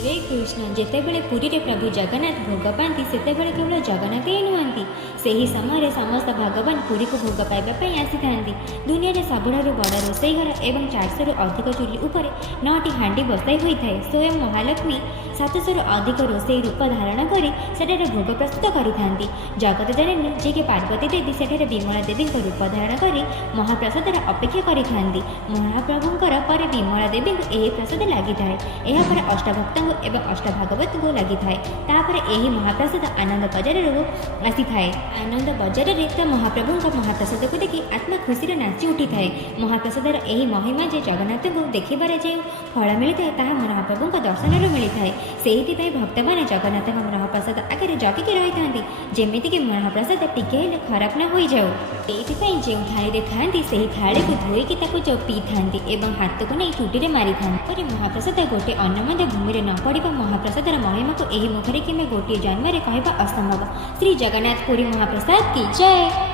हरे कृष्ण जेतेबेले पुरी रे प्रभु जगन्नाथ भोग पाती सेतेबेले केवल जगन्नाथ ही नुहंती सही समय समस्त भगवान पुरी को भोग पाइबापी आसी था। दुनिया रे सबुठारु बड़ रोसई घर एवं 400 रु अधिक चुली उपरे 9टी हांडी बसाई होई थाए। स्वयं महालक्ष्मी 700 रु अधिक रोसई रूप धारण करी सेठारे भोग प्रस्तुत करिथांती। जगत जननी जे कि पार्वती देवी सेठारे विमला देवी को रूप धारण करी महाप्रसादर अपेक्षा करिथांती। महाप्रभुंकर पर विमला देवी को एही प्रसाद लागि थाए। एहा पर अष्टभक्त एवं अष्टभागवत को लगी थाए। तापर एही महाप्रसाद आनंद बजार आसी थाए। आनंद बजार रे तो महाप्रभु का महाप्रसाद को देखि आत्मा खुशी नाची उठी थाए। महाप्रसादर एही महिमा जे जगन्नाथ को देखिबार जे फल मिलता है ताहा महाप्रभु का दर्शन मिलता है। से भक्त मैंने जगन्नाथ महाप्रसाद आगे जगिकी रही था जमीक कि महाप्रसाद टिके खराब न हो जाऊ। से जो थाली खाती से थाली को धोईकी जो पी था एवं हाथ को नहीं चुटी मारी था। महाप्रसाद गोटे अन्न भूमि में न पड़ा महाप्रसादर महिमा को यही मुखरे कि गोटे जन्म कहवा असंभव। श्री जगन्नाथ पुरी महाप्रसाद की जय।